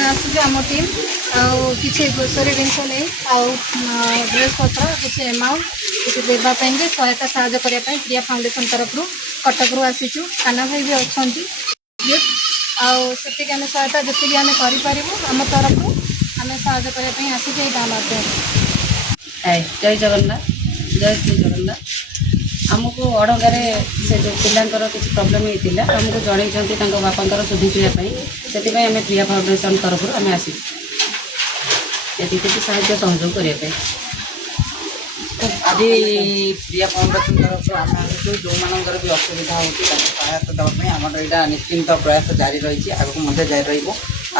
मैंने आसूँ आम टीम किसी ग्रोसरी जिनस नहीं ड्रेस पत्र किसी अमाउंट किसी देवाई सहायता साहय करने प्रिया फाउंडेशन तरफ कटक आसीचु काना भाई भी अच्छा आती आम सहायता जी आम करम तरफ आम साहय करने आसी गाँव माध्यम। जय जगन्नाथ जय श्री जगन्नाथ आमको अड़गार से जो पिलांकर किसी प्रोब्लेम होता है आमको जनई बापा सुधिपाई से आम प्रिया फाउंडेशन तरफ आम आसी किसी साहाय्य सहयोग करने आज प्रिया फाउंडेशन तरफ आम आसू जो मानकर भी असुविधा होती सहायता देवाई आम यहाँ निश्चिंत प्रयास जारी रही आगे जारी रही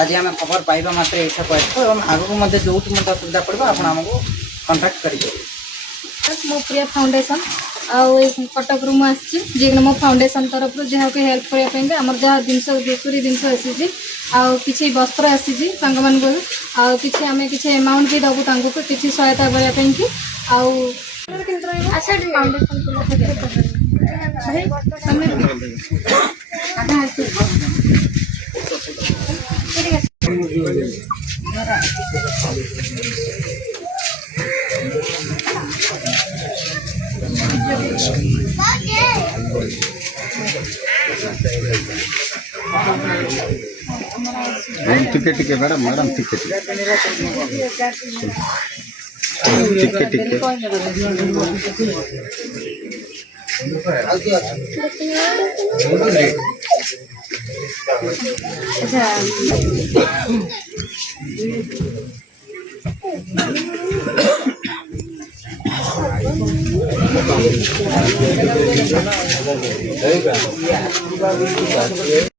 आज आम खबर पाइबा मात्र ये आगे जो असुविधा पड़ो आप आमको कंटाक्ट करेंगे। मो प्रिया फाउंडेशन कटक रु मुझे मो फाउंडेशन तरफ जहाँ को हेल्प करने आम जहाँ जिन ग्रोसरी जिनस आसी किसी वस्त्र आसी किसी आम किसी अमाउंट भी दबू किसी सहायता करने टिके मैडम मैडम टिके अच्छा